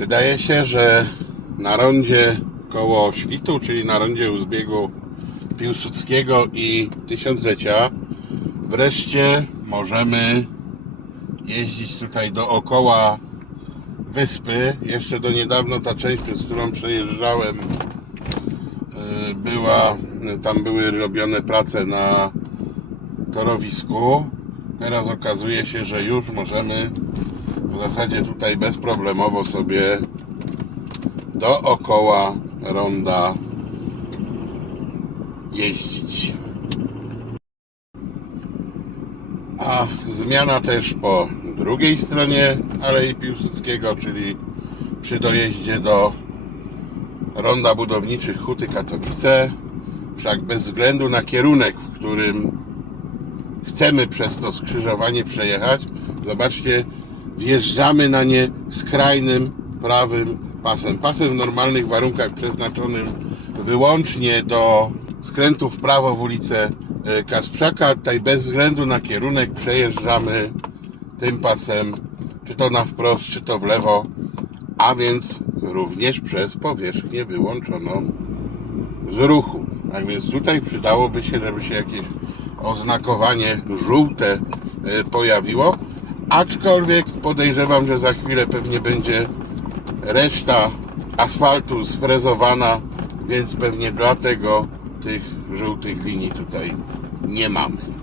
Wydaje się, że na rondzie koło Świtu, czyli na rondzie u zbiegu Piłsudskiego i Tysiąclecia, wreszcie możemy jeździć tutaj dookoła wyspy. Jeszcze do niedawno ta część, przez którą przejeżdżałem, y, była, tam były robione prace na torowisku. Teraz okazuje się, że już możemy w zasadzie tutaj bezproblemowo sobie dookoła ronda jeździć. A zmiana też po drugiej stronie Alei Piłsudskiego, czyli przy dojeździe do ronda budowniczych Huty Katowice. Wszak bez względu na kierunek, w którym chcemy przez to skrzyżowanie przejechać, zobaczcie, wjeżdżamy na nie skrajnym prawym pasem. Pasem w normalnych warunkach przeznaczonym wyłącznie do skrętu w prawo w ulicę e, Kasprzaka. Tutaj bez względu na kierunek przejeżdżamy tym pasem, czy to na wprost, czy to w lewo, a więc również przez powierzchnię wyłączoną z ruchu. Tak więc tutaj przydałoby się, żeby się jakieś oznakowanie żółte e, pojawiło. Aczkolwiek podejrzewam, że za chwilę pewnie będzie reszta asfaltu sfrezowana, więc pewnie dlatego tych żółtych linii tutaj nie mamy.